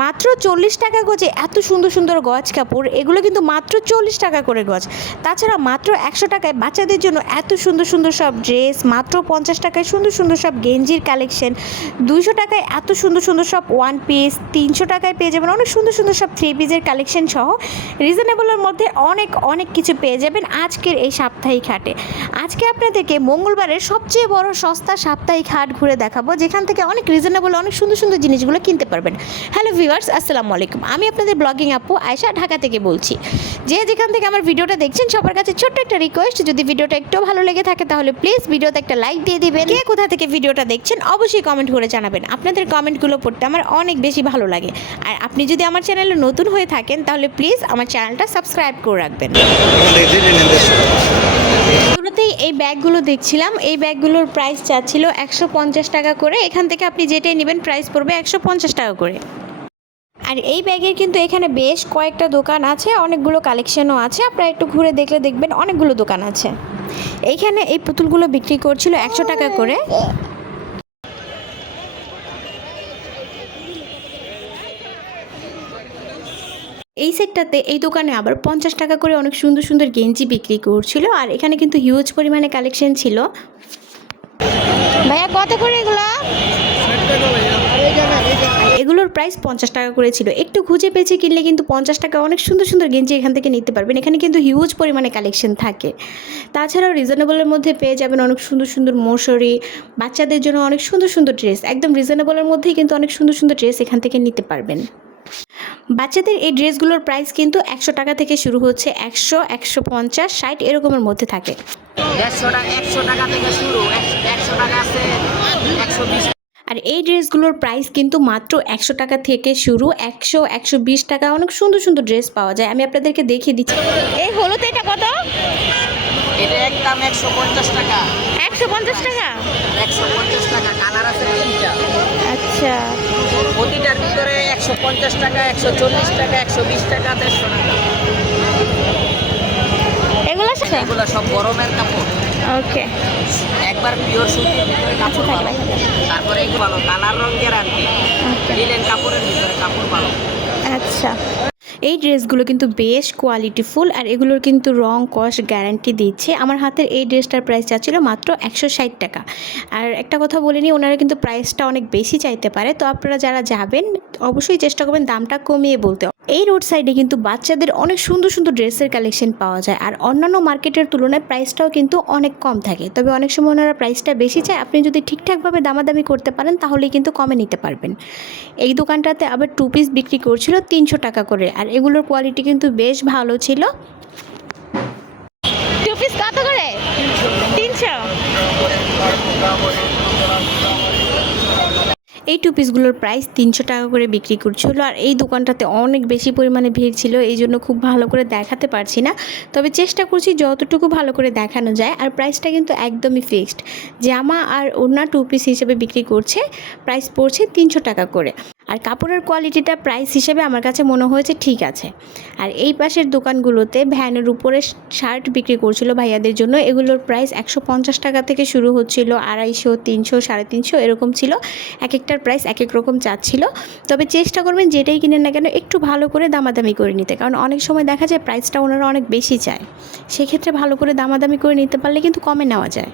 মাত্র চল্লিশ টাকা গজে এত সুন্দর সুন্দর গজ কাপড়, এগুলো কিন্তু মাত্র চল্লিশ টাকা করে গজ। তাছাড়া মাত্র একশো টাকায় বাচ্চাদের জন্য এত সুন্দর সুন্দর সব ড্রেস, মাত্র পঞ্চাশ টাকায় সুন্দর সুন্দর সব গেঞ্জির কালেকশন। দুইশো টাকায় এত সুন্দর সুন্দর সব ওয়ান পিস তিনশো টাকায় পেয়ে যাবেন অনেক সুন্দর সুন্দর সব থ্রি পিসের কালেকশন সহ। রিজনেবলের মধ্যে অনেক অনেক কিছু পেয়ে যাবেন আজকের এই সাপ্তাহিক হাটে। আজকে আপনাদেরকে মঙ্গলবারের সবচেয়ে বড় সস্তা সাপ্তাহিক হাট ঘুরে দেখাবো, যেখান থেকে অনেক রিজনেবল অনেক সুন্দর সুন্দর জিনিসগুলো কিনতে পারবেন। হ্যালো ভিউয়ার্স, আসসালামু আলাইকুম। আমি আপনাদের ব্লগিং আপু আয়শা ঢাকা থেকে বলছি। যে যেখান থেকে আমার ভিডিওটা দেখছেন, সবার কাছে ছোট্ট একটা রিকোয়েস্ট যদি ভিডিওটা একটু ভালো লেগে থাকে তাহলে প্লিজ ভিডিওতে একটা লাইক দিয়ে দিবেন। কে কোথা থেকে ভিডিওটা দেখছেন, অবশ্যই কমেন্ট করে জানাবেন। আপনাদের কমেন্টগুলো পড়তে আমার অনেক বেশি ভালো লাগে। আর আপনি যদি আমার চ্যানেলে নতুন হয়ে থাকেন, তাহলে প্লিজ আমার চ্যানেলটা সাবস্ক্রাইব করে রাখবেন। শুরুতেই এই ব্যাগগুলো দেখছিলাম। এই ব্যাগগুলোর প্রাইস চাচ্ছিল একশো পঞ্চাশ টাকা করে। এখান থেকে আপনি যেটাই নেবেন প্রাইস পড়বে একশো পঞ্চাশ টাকা করে। আর এই ব্যাগের কিন্তু এখানে বেশ কয়েকটা দোকান আছে, অনেকগুলো কালেকশনও আছে। আপনারা একটু ঘুরে দেখলে দেখবেন অনেকগুলো দোকান আছে। এইখানে এই পুতুলগুলো বিক্রি করছিল একশো টাকা করে। এই সেটটাতে এই দোকানে আবার পঞ্চাশ টাকা করে অনেক সুন্দর সুন্দর গেঞ্জি বিক্রি করছিল আর এখানে কিন্তু হিউজ পরিমাণে কালেকশন ছিল। ভাইয়া, কত করে এগুলো? এগুলোর প্রাইস পঞ্চাশ টাকা করে ছিল। একটু খুঁজে পেয়েছে, কিনলে কিন্তু পঞ্চাশ টাকা অনেক সুন্দর সুন্দর গেঞ্জি এখান থেকে নিতে পারবেন। এখানে কিন্তু হিউজ পরিমাণে কালেকশন থাকে। তাছাড়াও রিজনেবলের মধ্যে পেয়ে যাবেন অনেক সুন্দর সুন্দর মশারি বাচ্চাদের জন্য অনেক সুন্দর সুন্দর ড্রেস একদম রিজনেবলের মধ্যেই কিন্তু অনেক সুন্দর সুন্দর ড্রেস এখান থেকে নিতে পারবেন। বাচ্চাদের এই ড্রেসগুলোর প্রাইস কিন্তু একশো টাকা থেকে শুরু হচ্ছে। একশো একশো পঞ্চাশ, ষাট এরকমের মধ্যে থাকে। একশো টাকা থেকে শুরু। আর এই ড্রেসগুলোর প্রাইস কিন্তু মাত্র একশো টাকা থেকে শুরু একশো একশো বিশ টাকা অনেক সুন্দর সুন্দর ড্রেস পাওয়া যায়। আমি আপনাদেরকে দেখিয়ে দিচ্ছি। এই হলুদ এটা কত? এটা একদম টাকা। একশো পঞ্চাশ টাকা? একশো পঞ্চাশ টাকা কালার আছে তিনটা। আচ্ছা। প্রতিটার ভিতরে একশো পঞ্চাশ টাকা একশো চল্লিশ টাকা একশো বিশ টাকা দেড়শো টাকা। এগুলো এগুলো সব গরমের কাপড়। ওকে একবার পিওর সুতির ভিতরে কাপড় ভালো তারপরে এগুলো ভালো কালার রং গ্যারান্টি ওকে লিলেন কাপড়ের ভিতরে কাপড় ভালো। আচ্ছা। এই ড্রেসগুলো কিন্তু বেশ কোয়ালিটিফুল আর এগুলোর কিন্তু রং কস গ্যারান্টি দিচ্ছে। আমার হাতের এই ড্রেসটার প্রাইস চাচ্ছিল মাত্র একশো ষাট টাকা। আর একটা কথা বলিনি ওনারা কিন্তু প্রাইসটা অনেক বেশি চাইতে পারে। তো আপনারা যারা যাবেন অবশ্যই চেষ্টা করবেন দামটা কমিয়ে বলতে। এই রোড সাইডে কিন্তু বাচ্চাদের অনেক সুন্দর সুন্দর ড্রেসের কালেকশন পাওয়া যায়। আর অন্যান্য মার্কেটের তুলনায় প্রাইসটাও কিন্তু অনেক কম থাকে। তবে অনেক সময় ওনারা প্রাইসটা বেশি চায়। আপনি যদি ঠিকঠাকভাবে দামাদামি করতে পারেন, তাহলেই কিন্তু কমে নিতে পারবেন। এই দোকানটাতে আবার টু পিস বিক্রি করছিল তিনশো টাকা করে। আর এগুলোর কোয়ালিটি কিন্তু বেশ ভালো ছিল। কত করে? তিনশো। এই টু পিসগুলোর প্রাইস তিনশো টাকা করে বিক্রি করছিল আর এই দোকানটাতে অনেক বেশি পরিমাণে ভিড় ছিল, এই জন্য খুব ভালো করে দেখাতে পারছি না। তবে চেষ্টা করছি যতটুকু ভালো করে দেখানো যায় আর প্রাইসটা কিন্তু একদমই ফিক্সড জামা আর অন্য টু পিস হিসেবে বিক্রি করছে প্রাইস পড়ছে তিনশো টাকা করে। আর কাপড়ের কোয়ালিটিটা প্রাইস হিসেবে আমার কাছে মনে হয়েছে ঠিক আছে। আর এই পাশের দোকানগুলোতে ভ্যানের উপরে শার্ট বিক্রি করছিল ভাইয়াদের জন্য। এগুলোর প্রাইস একশো পঞ্চাশ টাকা থেকে শুরু হচ্ছিল, আড়াইশো, তিনশো, সাড়ে তিনশো এরকম ছিল। এক একটার প্রাইস এক এক রকম চাচ্ছিল। তবে চেষ্টা করবেন যেটাই কিনেন না কেন একটু ভালো করে দামাদামি করে নিতে। কারণ অনেক সময় দেখা যায় প্রাইসটা ওনারা অনেক বেশি চায়। সেক্ষেত্রে ভালো করে দামাদামি করে নিতে পারলে কিন্তু কমে নেওয়া যায়।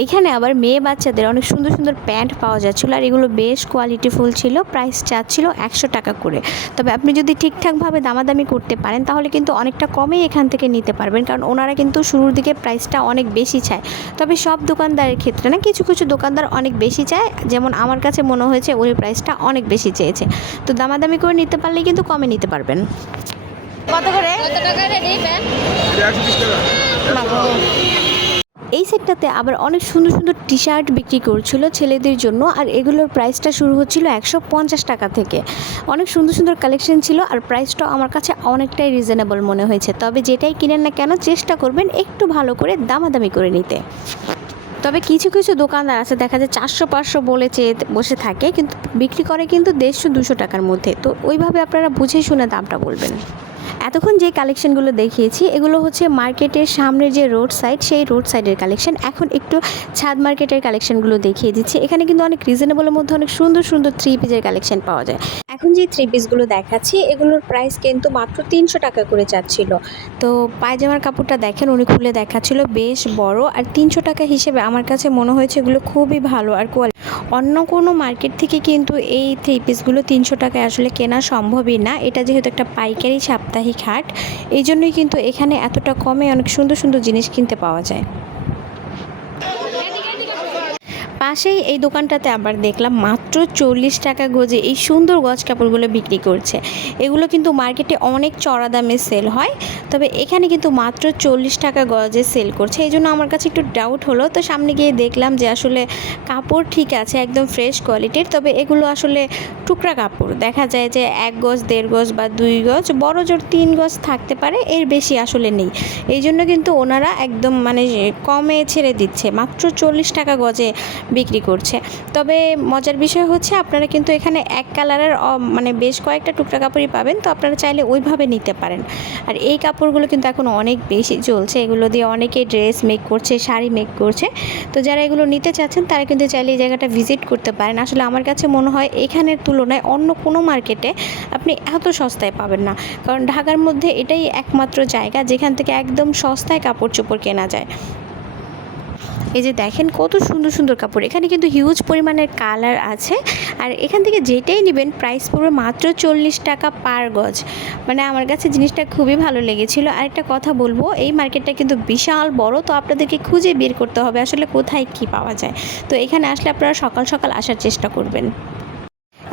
এখানে আবার মেয়ে বাচ্চাদের অনেক সুন্দর সুন্দর প্যান্ট পাওয়া যাচ্ছিল আর এগুলো বেশ কোয়ালিটিফুল ছিল প্রাইস চাচ্ছিল একশো টাকা করে। তবে আপনি যদি ঠিকঠাকভাবে দামাদামি করতে পারেন তাহলে কিন্তু অনেকটা কমেই এখান থেকে নিতে পারবেন কারণ ওনারা কিন্তু শুরুর দিকে প্রাইসটা অনেক বেশি চায়। তবে সব দোকানদারের ক্ষেত্রে না কিছু কিছু দোকানদার অনেক বেশি চায় যেমন আমার কাছে মনে হয়েছে উনি প্রাইসটা অনেক বেশি চেয়েছে। তো দামাদামি করে নিতে পারলে কিন্তু কমে নিতে পারবেন। কত করে? কত টাকা রেডি প্যান্ট এই সেটটাতে আবার অনেক সুন্দর সুন্দর টি শার্ট বিক্রি করছিল ছেলেদের জন্য আর এগুলোর প্রাইসটা শুরু হচ্ছিল একশো পঞ্চাশ টাকা থেকে। অনেক সুন্দর সুন্দর কালেকশন ছিল আর প্রাইসটাও আমার কাছে অনেকটাই রিজনেবল মনে হয়েছে। তবে যেটাই কিনেন না কেন চেষ্টা করবেন একটু ভালো করে দামাদামি করে নিতে। তবে কিছু কিছু দোকানদার আছে, দেখা যায় চারশো পাঁচশো বলে চেয়ে বসে থাকে, কিন্তু বিক্রি করে কিন্তু দেড়শো দুশো টাকার মধ্যে। তো ওইভাবে আপনারা বুঝে শুনে দামটা বলবেন। এতক্ষণ যে কালেকশানগুলো দেখিয়েছি, এগুলো হচ্ছে মার্কেটের সামনে যে রোড সাইড সেই রোড সাইডের কালেকশান এখন একটু ছাদ মার্কেটের কালেকশানগুলো দেখিয়ে দিচ্ছি। এখানে কিন্তু অনেক রিজনেবলের মধ্যে অনেক সুন্দর সুন্দর থ্রি পিজের কালেকশান পাওয়া যায়। এখন যে থ্রি পিসগুলো দেখাচ্ছি, এগুলোর প্রাইস কিন্তু মাত্র তিনশো টাকা করে চাচ্ছিল তো পায়জামার কাপড়টা দেখেন, উনি খুলে দেখাচ্ছিল, বেশ বড়। আর তিনশো টাকা হিসেবে আমার কাছে মনে হয়েছে এগুলো খুবই ভালো আর কোয়ালিটি অন্য কোনো মার্কেট থেকে কিন্তু এই থ্রি পিসগুলো তিনশো টাকায় আসলে কেনা সম্ভবই না। এটা যেহেতু একটা পাইকারি সাপ্তাহিক হাট, এই জন্যই কিন্তু এখানে এতটা কমে অনেক সুন্দর সুন্দর জিনিস কিনতে পাওয়া যায়। পাশেই এই দোকানটাতে আবার দেখলাম মাত্র চল্লিশ টাকা গজে এই সুন্দর গজ কাপড়গুলো বিক্রি করছে। এগুলো কিন্তু মার্কেটে অনেক চড়া দামে সেল হয়, তবে এখানে কিন্তু মাত্র চল্লিশ টাকা গজে সেল করছে। এই জন্য আমার কাছে একটু ডাউট হলো। তো সামনে গিয়ে দেখলাম যে আসলে কাপড় ঠিক আছে, একদম ফ্রেশ কোয়ালিটির তবে এগুলো আসলে টুকরা কাপড়। দেখা যায় যে এক গজ, দেড় গজ বা দুই গজ, বড় জোর তিন গজ থাকতে পারে, এর বেশি আসলে নেই। এই জন্য কিন্তু ওনারা একদম মানে কমে ছেড়ে দিচ্ছে। মাত্র চল্লিশ টাকা গজে বিক্রি করছে। তবে মজার বিষয় হচ্ছে আপনারা কিন্তু এখানে এক কালারের মানে বেশ কয়েকটা টুকরা কাপড়ই পাবেন। তো আপনারা চাইলে ওইভাবে নিতে পারেন। আর এই কাপড়গুলো কিন্তু এখন অনেক বেশি চলছে এগুলো দিয়ে অনেকে ড্রেস মেক করছে, শাড়ি মেক করছে। তো যারা এগুলো নিতে চাচ্ছেন, তারা কিন্তু চাইলে এই জায়গাটা ভিজিট করতে পারেন। আসলে আমার কাছে মনে হয় এখানের তুলনায় অন্য কোনো মার্কেটে আপনি এত সস্তায় পাবেন না। কারণ ঢাকার মধ্যে এটাই একমাত্র জায়গা যেখান থেকে একদম সস্তায় কাপড় চোপড় কেনা যায়। এই যে দেখেন কত সুন্দর সুন্দর কাপড়। এখানে কিন্তু হিউজ পরিমাণের কালার আছে। আর এখান থেকে যেটাই নেবেন প্রাইস পড়বে মাত্র চল্লিশ টাকা পার গজ। মানে আমার কাছে জিনিসটা খুবই ভালো লেগেছিল। আর একটা কথা বলব, এই মার্কেটটা কিন্তু বিশাল বড়, তো আপনাদেরকে খুঁজে বের করতে হবে আসলে কোথায় কি পাওয়া যায়। তো এখানে আসলে আপনারা সকাল সকাল আসার চেষ্টা করবেন।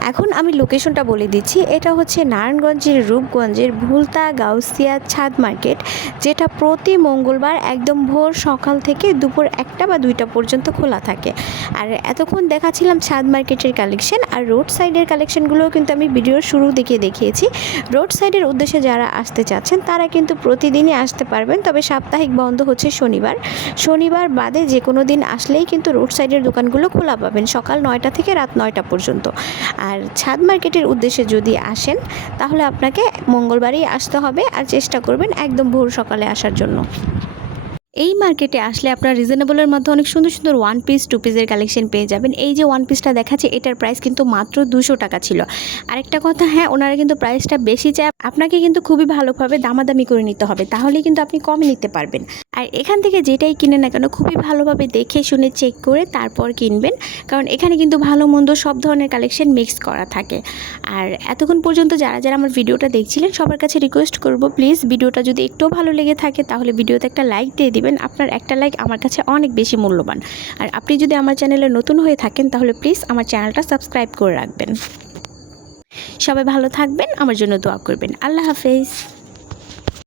এখন আমি লোকেশনটা বলে দিচ্ছি। এটা হচ্ছে নারায়ণগঞ্জের রূপগঞ্জের ভুলতা গাউসিয়া ছাদ মার্কেট, যেটা প্রতি মঙ্গলবার একদম ভোর সকাল থেকে দুপুর একটা বা দুইটা পর্যন্ত খোলা থাকে। আর এতক্ষণ দেখাচ্ছিলাম ছাদ মার্কেটের কালেকশন আর রোড সাইডের কালেকশনগুলোও কিন্তু আমি ভিডিওর শুরু দিকে দেখিয়েছি। রোড সাইডের উদ্দেশ্যে যারা আসতে চাচ্ছেন, তারা কিন্তু প্রতিদিনই আসতে পারবেন, তবে সাপ্তাহিক বন্ধ হচ্ছে শনিবার। শনিবার বাদে যে কোনো দিন আসলেই কিন্তু রোড সাইডের দোকানগুলো খোলা পাবেন সকাল নয়টা থেকে রাত নয়টা পর্যন্ত। আর ছাদ মার্কেটের উদ্দেশ্যে যদি আসেন, তাহলে আপনাকে মঙ্গলবারই আসতে হবে আর চেষ্টা করবেন একদম ভোর সকালে আসার জন্য। এই মার্কেটে আসলে আপনার রিজনেবলের মধ্যে অনেক সুন্দর সুন্দর ওয়ান পিস টু পিসের কালেকশন পেয়ে যাবেন। এই যে ওয়ান পিসটা দেখাচ্ছে, এটার প্রাইস কিন্তু মাত্র দুশো টাকা ছিল। আরেকটা কথা হ্যাঁ ওনারা কিন্তু প্রাইসটা বেশি চায়। আপনাকে কিন্তু খুবই ভালোভাবে দামাদামি করে নিতে হবে। তাহলেই কিন্তু আপনি কমে নিতে পারবেন। আর এখান থেকে যেটাই কিনে না কেন, খুবই ভালোভাবে দেখে, শুনে চেক করে তারপর কিনবেন। কারণ এখানে কিন্তু ভালো মন্দ সব ধরনের কালেকশন মিক্স করা থাকে। আর এতক্ষণ পর্যন্ত যারা যারা আমার ভিডিওটা দেখছিলেন, সবার কাছে রিকোয়েস্ট করব প্লিজ ভিডিওটা যদি একটুও ভালো লেগে থাকে, তাহলে ভিডিওতে একটা লাইক দিয়ে দিবেন, আপনার একটা লাইক আমার কাছে অনেক বেশি মূল্যবান। আর আপনি যদি আমার চ্যানেলে নতুন হয়ে থাকেন, তাহলে প্লিজ আমার চ্যানেলটা সাবস্ক্রাইব করে রাখবেন। সবাই ভালো থাকবেন, আমার জন্য দোয়া করবেন। আল্লাহ হাফেজ।